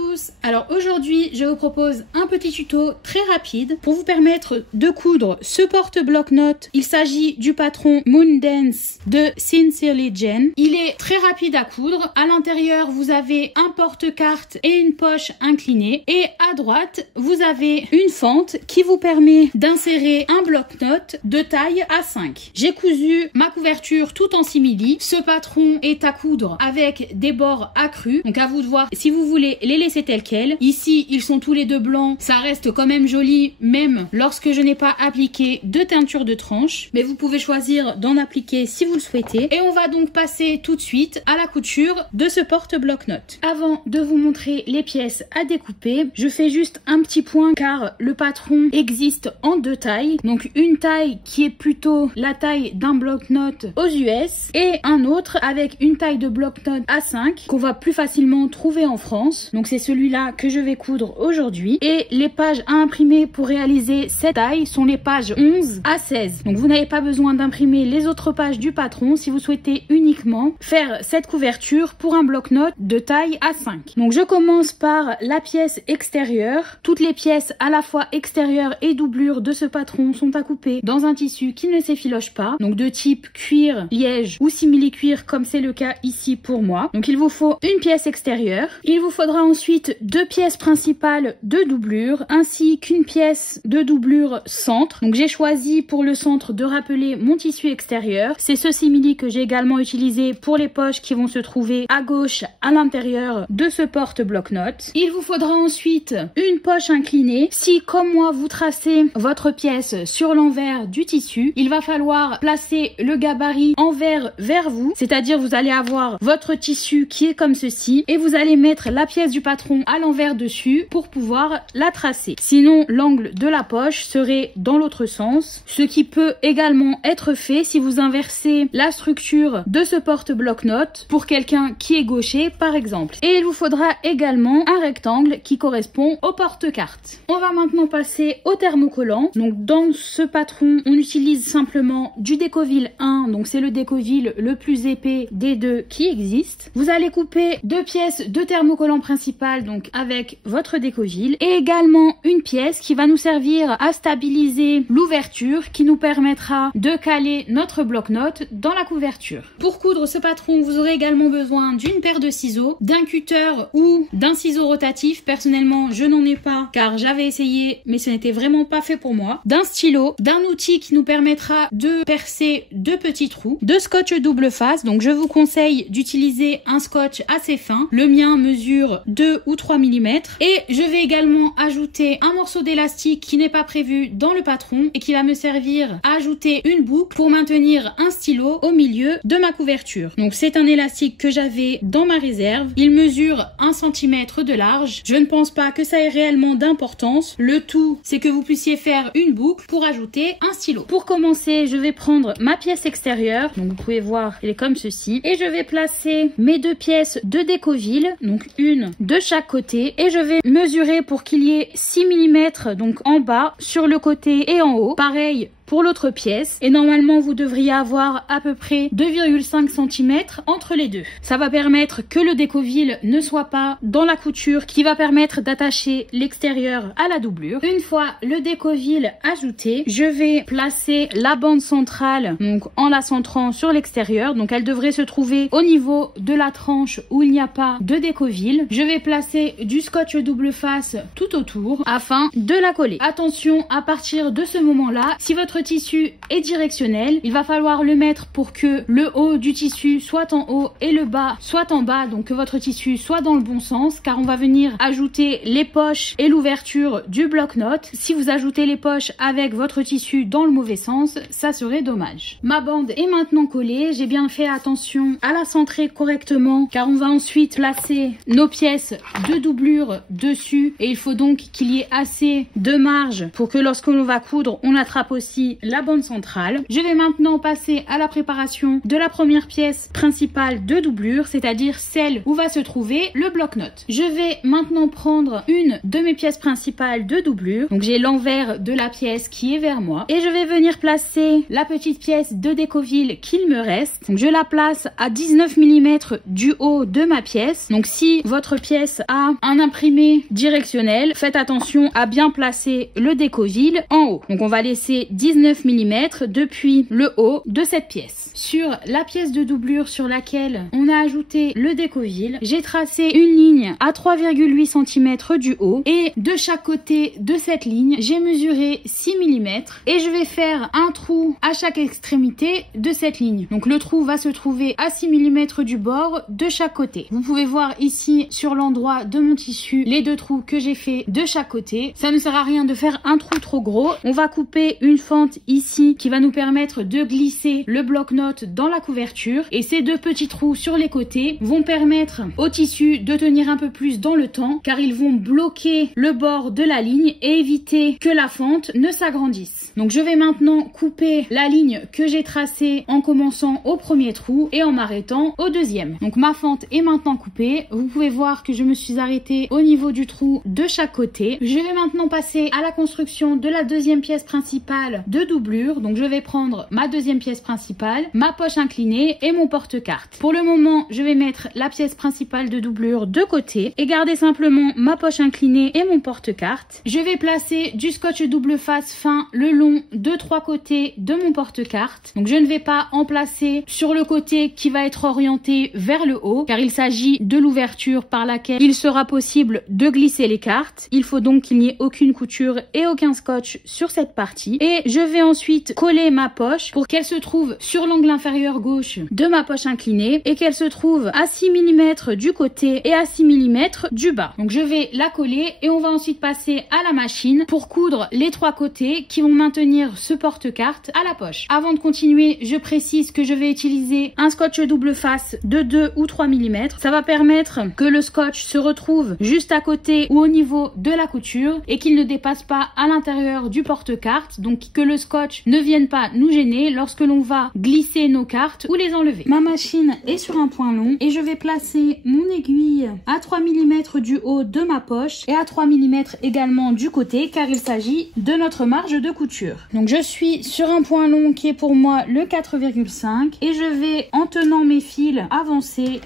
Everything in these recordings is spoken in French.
tous. Alors aujourd'hui je vous propose un petit tuto très rapide pour vous permettre de coudre ce porte-bloc-notes. Il s'agit du patron Moondance de Sincerely Jen. Il est très rapide à coudre. À l'intérieur vous avez un porte-carte et une poche inclinée et à droite vous avez une fente qui vous permet d'insérer un bloc-notes de taille A5. J'ai cousu ma couverture tout en simili. Ce patron est à coudre avec des bords accrus, donc à vous de voir si vous voulez les laisser tels quels. Ici ils sont tous les deux blancs, ça reste quand même joli même lorsque je n'ai pas appliqué de teinture de tranche, mais vous pouvez choisir d'en appliquer si vous le souhaitez. Et on va donc passer tout de suite à la couture de ce porte-bloc-notes. Avant de vous montrer les pièces à découper, je fais juste un petit point car le patron existe en deux tailles, donc une taille qui est plutôt la taille d'un bloc-notes aux US et un autre avec une taille de bloc-notes A5 qu'on va plus facilement trouver en France. Donc c'est celui-là que je vais coudre aujourd'hui et les pages à imprimer pour réaliser cette taille sont les pages 11 à 16. Donc vous n'avez pas besoin d'imprimer les autres pages du patron si vous souhaitez uniquement faire cette couverture pour un bloc-notes de taille A5. Donc je commence par la pièce extérieure. Toutes les pièces à la fois extérieures et doublure de ce patron sont à couper dans un tissu qui ne s'effiloche pas, donc de type cuir, liège ou simili-cuir comme c'est le cas ici pour moi. Donc il vous faut une pièce extérieure. Il vous faudra ensuite deux pièces principales de doublure ainsi qu'une pièce de doublure centre. Donc j'ai choisi pour le centre de rappeler mon tissu extérieur. C'est ce simili que j'ai également utilisé pour les poches qui vont se trouver à gauche à l'intérieur de ce porte-bloc-notes. Il vous faudra ensuite une poche inclinée. Si comme moi vous tracez votre pièce sur l'envers du tissu, il va falloir placer le gabarit envers vers vous, c'est-à-dire vous allez avoir votre tissu qui est comme ceci et vous allez mettre la pièce du patron à l'envers dessus pour pouvoir la tracer. Sinon l'angle de la poche serait dans l'autre sens, ce qui peut également être fait si vous inversez la structure de ce porte-bloc-notes pour quelqu'un qui est gaucher par exemple. Et il vous faudra également un rectangle qui correspond au porte-carte. On va maintenant passer au thermocollant. Donc dans ce patron on utilise simplement du Decovil 1, donc c'est le Decovil le plus épais des deux qui existe. Vous allez couper deux pièces de thermocollant principal donc avec votre Decovil et également une pièce qui va nous servir à stabiliser l'ouverture qui nous permettra de caler notre bloc-notes dans la couverture. Pour coudre ce patron vous aurez également besoin d'une paire de ciseaux, d'un cutter ou d'un ciseau rotatif. Personnellement je n'en ai pas car j'avais essayé mais ce n'était vraiment pas fait pour moi, d'un stylo, d'un outil qui nous permettra de percer deux petits trous, de scotch double face. Donc je vous conseille d'utiliser un scotch assez fin, le mien mesure 2 ou 3 mm et je vais également ajouter un morceau d'élastique qui n'est pas prévu dans le patron et qui va me servir à ajouter une boucle pour maintenir un stylo au milieu de ma couverture. Donc c'est un élastique que j'avais dans ma réserve, il mesure 1 cm de large, je ne pense pas que ça ait réellement d'importance, le tout c'est que vous puissiez faire une boucle pour ajouter un stylo. Pour commencer je vais prendre ma pièce extérieure, donc vous pouvez voir elle est comme ceci, et je vais placer mes deux pièces de Decovil, donc une de chaque côté, et je vais mesurer pour qu'il y ait 6 mm donc en bas, sur le côté et en haut. Pareil pour l'autre pièce et normalement vous devriez avoir à peu près 2,5 cm entre les deux. Ça va permettre que le Decovil ne soit pas dans la couture qui va permettre d'attacher l'extérieur à la doublure. Une fois le Decovil ajouté, je vais placer la bande centrale donc en la centrant sur l'extérieur, donc elle devrait se trouver au niveau de la tranche où il n'y a pas de Decovil. Je vais placer du scotch double face tout autour afin de la coller. Attention à partir de ce moment là, si votre tissu est directionnel, il va falloir le mettre pour que le haut du tissu soit en haut et le bas soit en bas, donc que votre tissu soit dans le bon sens car on va venir ajouter les poches et l'ouverture du bloc-notes. Si vous ajoutez les poches avec votre tissu dans le mauvais sens, ça serait dommage. Ma bande est maintenant collée, j'ai bien fait attention à la centrer correctement car on va ensuite placer nos pièces de doublure dessus et il faut donc qu'il y ait assez de marge pour que lorsque l'on va coudre, on attrape aussi ici la bande centrale. Je vais maintenant passer à la préparation de la première pièce principale de doublure, c'est-à-dire celle où va se trouver le bloc-notes. Je vais maintenant prendre une de mes pièces principales de doublure. Donc j'ai l'envers de la pièce qui est vers moi. Et je vais venir placer la petite pièce de Décoville qu'il me reste. Donc je la place à 19 mm du haut de ma pièce. Donc si votre pièce a un imprimé directionnel, faites attention à bien placer le Décoville en haut. Donc on va laisser 19 mm depuis le haut de cette pièce. Sur la pièce de doublure sur laquelle on a ajouté le Décoville, j'ai tracé une ligne à 3,8 cm du haut et de chaque côté de cette ligne, j'ai mesuré 6 mm et je vais faire un trou à chaque extrémité de cette ligne. Donc le trou va se trouver à 6 mm du bord de chaque côté. Vous pouvez voir ici sur l'endroit de mon tissu les deux trous que j'ai fait de chaque côté. Ça ne sert à rien de faire un trou trop gros. On va couper une fente ici qui va nous permettre de glisser le bloc-notes dans la couverture et ces deux petits trous sur les côtés vont permettre au tissu de tenir un peu plus dans le temps car ils vont bloquer le bord de la ligne et éviter que la fente ne s'agrandisse. Donc je vais maintenant couper la ligne que j'ai tracée en commençant au premier trou et en m'arrêtant au deuxième. Donc ma fente est maintenant coupée. Vous pouvez voir que je me suis arrêtée au niveau du trou de chaque côté. Je vais maintenant passer à la construction de la deuxième pièce principale de doublure. Donc je vais prendre ma deuxième pièce principale, ma poche inclinée et mon porte-carte. Pour le moment, je vais mettre la pièce principale de doublure de côté et garder simplement ma poche inclinée et mon porte-carte. Je vais placer du scotch double face fin le long de trois côtés de mon porte-carte. Donc je ne vais pas en placer sur le côté qui va être orienté vers le haut car il s'agit de l'ouverture par laquelle il sera possible de glisser les cartes. Il faut donc qu'il n'y ait aucune couture et aucun scotch sur cette partie. Et je vais ensuite coller ma poche pour qu'elle se trouve sur l'angle inférieur gauche de ma poche inclinée et qu'elle se trouve à 6 mm du côté et à 6 mm du bas. Donc je vais la coller et on va ensuite passer à la machine pour coudre les trois côtés qui vont maintenir ce porte-carte à la poche. Avant de continuer, je précise que je vais utiliser un scotch double face de 2 ou 3 mm. Ça va permettre que le scotch se retrouve juste à côté ou au niveau de la couture et qu'il ne dépasse pas à l'intérieur du porte-carte, donc que le scotch ne vienne pas nous gêner lorsque l'on va glisser nos cartes ou les enlever. Ma machine est sur un point long et je vais placer mon aiguille à 3 mm du haut de ma poche et à 3 mm également du côté car il s'agit de notre marge de couture. Donc je suis sur un point long qui est pour moi le 4,5 et je vais en tenant mes fils avancer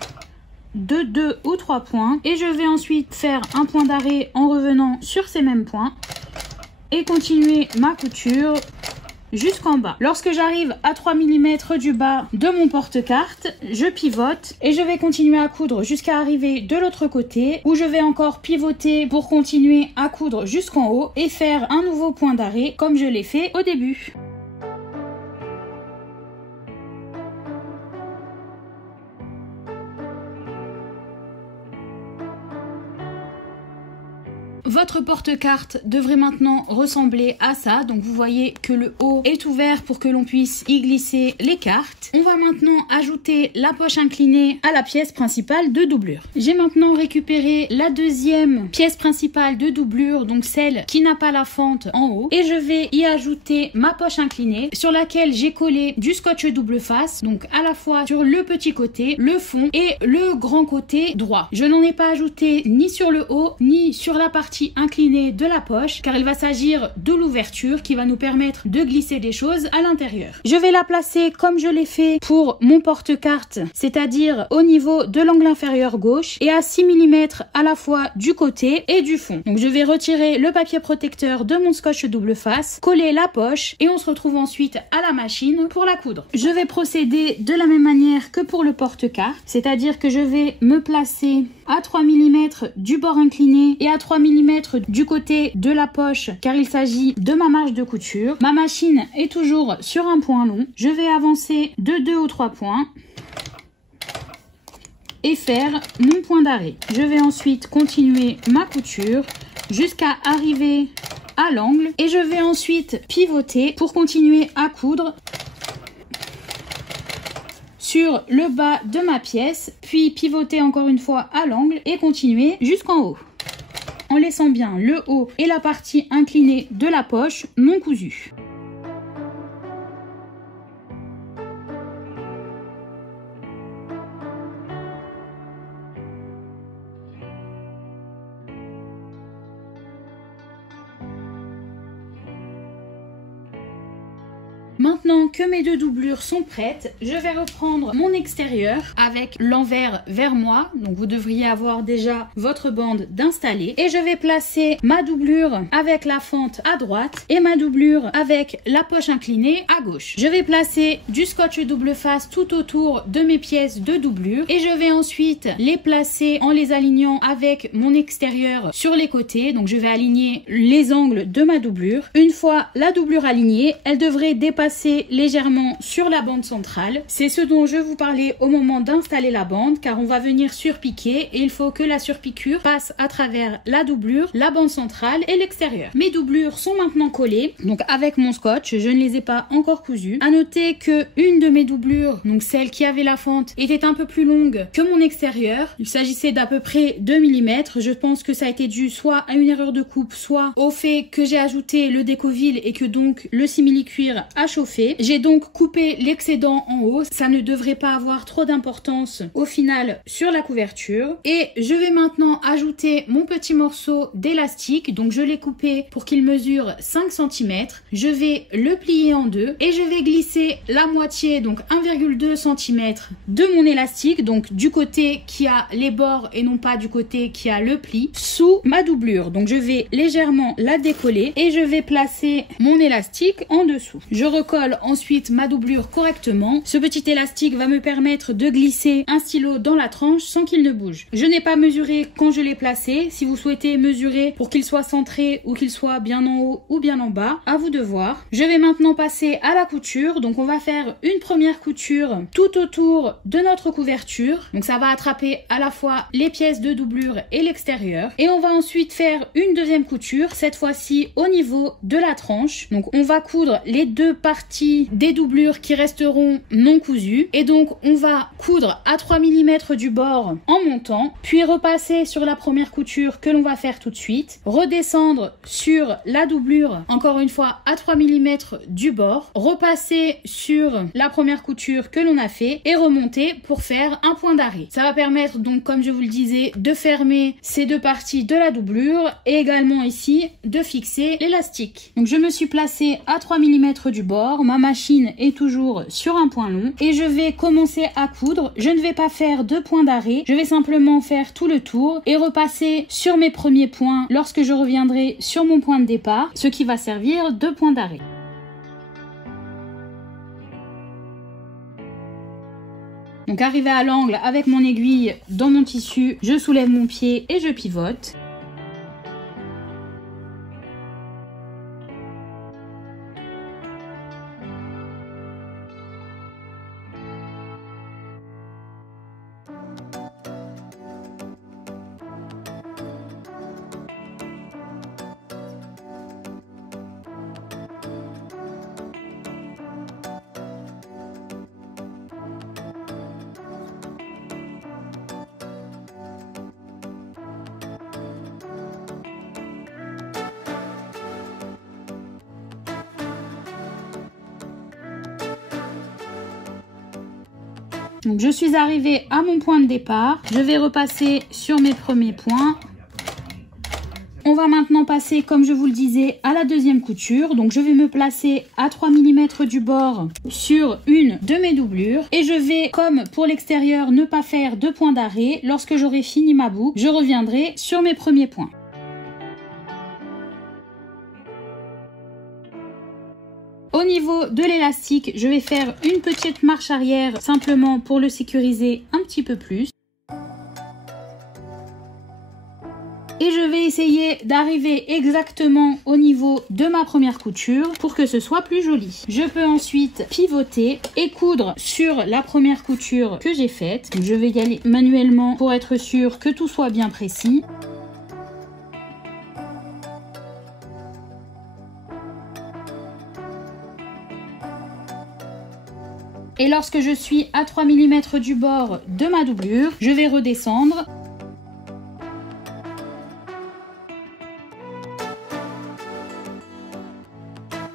de 2 ou 3 points et je vais ensuite faire un point d'arrêt en revenant sur ces mêmes points et continuer ma couture jusqu'en bas. Lorsque j'arrive à 3 mm du bas de mon porte-carte, je pivote et je vais continuer à coudre jusqu'à arriver de l'autre côté où je vais encore pivoter pour continuer à coudre jusqu'en haut et faire un nouveau point d'arrêt comme je l'ai fait au début. Votre porte-carte devrait maintenant ressembler à ça. Donc vous voyez que le haut est ouvert pour que l'on puisse y glisser les cartes. On va maintenant ajouter la poche inclinée à la pièce principale de doublure. J'ai maintenant récupéré la deuxième pièce principale de doublure, donc celle qui n'a pas la fente en haut. Et je vais y ajouter ma poche inclinée sur laquelle j'ai collé du scotch double face. Donc à la fois sur le petit côté, le fond et le grand côté droit. Je n'en ai pas ajouté ni sur le haut ni sur la partie inclinée de la poche car il va s'agir de l'ouverture qui va nous permettre de glisser des choses à l'intérieur. Je vais la placer comme je l'ai fait pour mon porte-carte, c'est-à-dire au niveau de l'angle inférieur gauche et à 6 mm à la fois du côté et du fond. Donc je vais retirer le papier protecteur de mon scotch double face, coller la poche et on se retrouve ensuite à la machine pour la coudre. Je vais procéder de la même manière que pour le porte-carte, c'est-à-dire que je vais me placer à 3 mm du bord incliné et à 3 mm du côté de la poche car il s'agit de ma marge de couture. Ma machine est toujours sur un point long. Je vais avancer de 2 ou 3 points et faire mon point d'arrêt. Je vais ensuite continuer ma couture jusqu'à arriver à l'angle et je vais ensuite pivoter pour continuer à coudre sur le bas de ma pièce, puis pivoter encore une fois à l'angle et continuer jusqu'en haut, en laissant bien le haut et la partie inclinée de la poche non cousue. Maintenant que mes deux doublures sont prêtes, je vais reprendre mon extérieur avec l'envers vers moi. Donc vous devriez avoir déjà votre bande d'installer. Et je vais placer ma doublure avec la fente à droite et ma doublure avec la poche inclinée à gauche. Je vais placer du scotch double face tout autour de mes pièces de doublure et je vais ensuite les placer en les alignant avec mon extérieur sur les côtés. Donc je vais aligner les angles de ma doublure. Une fois la doublure alignée, elle devrait dépasser légèrement sur la bande centrale. C'est ce dont je vous parlais au moment d'installer la bande, car on va venir surpiquer et il faut que la surpiqûre passe à travers la doublure, la bande centrale et l'extérieur. Mes doublures sont maintenant collées, donc avec mon scotch, je ne les ai pas encore cousues. À noter que une de mes doublures, donc celle qui avait la fente, était un peu plus longue que mon extérieur. Il s'agissait d'à peu près 2 mm. Je pense que ça a été dû soit à une erreur de coupe, soit au fait que j'ai ajouté le décoville et que donc le simili-cuir a chauffé. J'ai donc coupé l'excédent en haut. Ça ne devrait pas avoir trop d'importance au final sur la couverture. Et je vais maintenant ajouter mon petit morceau d'élastique. Donc je l'ai coupé pour qu'il mesure 5 cm. Je vais le plier en deux et je vais glisser la moitié, donc 1,2 cm de mon élastique, donc du côté qui a les bords et non pas du côté qui a le pli, sous ma doublure. Donc je vais légèrement la décoller et je vais placer mon élastique en dessous. Je recolle ensuite ma doublure correctement. Ce petit élastique va me permettre de glisser un stylo dans la tranche sans qu'il ne bouge. Je n'ai pas mesuré quand je l'ai placé. Si vous souhaitez mesurer pour qu'il soit centré ou qu'il soit bien en haut ou bien en bas, à vous de voir. Je vais maintenant passer à la couture. Donc on va faire une première couture tout autour de notre couverture. Donc ça va attraper à la fois les pièces de doublure et l'extérieur. Et on va ensuite faire une deuxième couture, cette fois-ci au niveau de la tranche. Donc on va coudre les deux parties des doublures qui resteront non cousues. Et donc on va coudre à 3 mm du bord en montant, puis repasser sur la première couture que l'on va faire tout de suite, redescendre sur la doublure, encore une fois à 3 mm du bord, repasser sur la première couture que l'on a fait et remonter pour faire un point d'arrêt. Ça va permettre donc, comme je vous le disais, de fermer ces deux parties de la doublure et également ici de fixer l'élastique. Donc je me suis placée à 3 mm du bord, ma machine est toujours sur un point long et je vais commencer à coudre. Je ne vais pas faire de point d'arrêt, je vais simplement faire tout le tour et repasser sur mes premiers points lorsque je reviendrai sur mon point de départ, ce qui va servir de point d'arrêt. Donc arrivé à l'angle avec mon aiguille dans mon tissu, je soulève mon pied et je pivote. Donc je suis arrivée à mon point de départ, je vais repasser sur mes premiers points. On va maintenant passer, comme je vous le disais, à la deuxième couture. Donc je vais me placer à 3 mm du bord sur une de mes doublures. Et je vais, comme pour l'extérieur, ne pas faire de point d'arrêt. Lorsque j'aurai fini ma boucle, je reviendrai sur mes premiers points. Au niveau de l'élastique, je vais faire une petite marche arrière simplement pour le sécuriser un petit peu plus. Et je vais essayer d'arriver exactement au niveau de ma première couture pour que ce soit plus joli. Je peux ensuite pivoter et coudre sur la première couture que j'ai faite. Je vais y aller manuellement pour être sûr que tout soit bien précis. Et lorsque je suis à 3 mm du bord de ma doublure, je vais redescendre.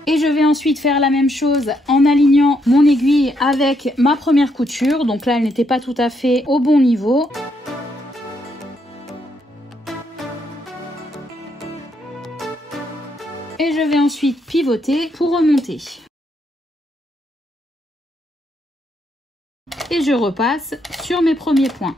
Et je vais ensuite faire la même chose en alignant mon aiguille avec ma première couture. Donc là, elle n'était pas tout à fait au bon niveau. Et je vais ensuite pivoter pour remonter. et je repasse sur mes premiers points.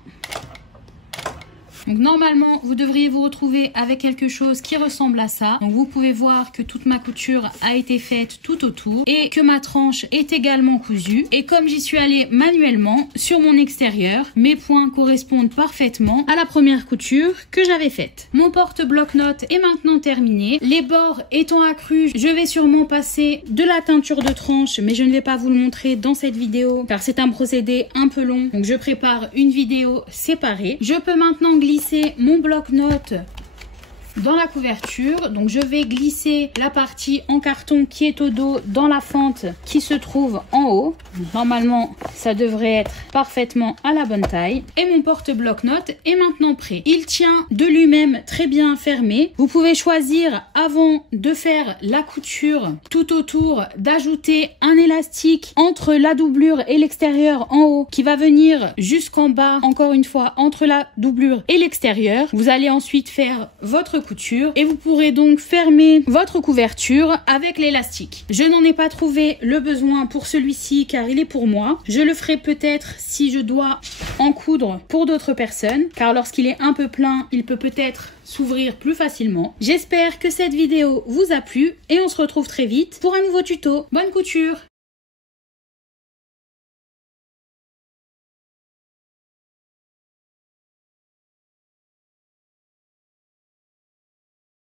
Donc normalement, vous devriez vous retrouver avec quelque chose qui ressemble à ça. Donc vous pouvez voir que toute ma couture a été faite tout autour et que ma tranche est également cousue. Et comme j'y suis allée manuellement sur mon extérieur, mes points correspondent parfaitement à la première couture que j'avais faite. Mon porte-bloc-notes est maintenant terminé. Les bords étant accrus, je vais sûrement passer de la teinture de tranche, mais je ne vais pas vous le montrer dans cette vidéo car c'est un procédé un peu long. Donc je prépare une vidéo séparée. Je peux maintenant glisser mon bloc-notes dans la couverture. Donc je vais glisser la partie en carton qui est au dos dans la fente qui se trouve en haut. Normalement ça devrait être parfaitement à la bonne taille. Et mon porte-bloc-notes est maintenant prêt. Il tient de lui-même très bien fermé. Vous pouvez choisir avant de faire la couture tout autour d'ajouter un élastique entre la doublure et l'extérieur en haut qui va venir jusqu'en bas, encore une fois entre la doublure et l'extérieur. Vous allez ensuite faire votre couture et vous pourrez donc fermer votre couverture avec l'élastique. Je n'en ai pas trouvé le besoin pour celui-ci car il est pour moi. Je le ferai peut-être si je dois en coudre pour d'autres personnes car lorsqu'il est un peu plein, il peut peut-être s'ouvrir plus facilement. J'espère que cette vidéo vous a plu et on se retrouve très vite pour un nouveau tuto. Bonne couture!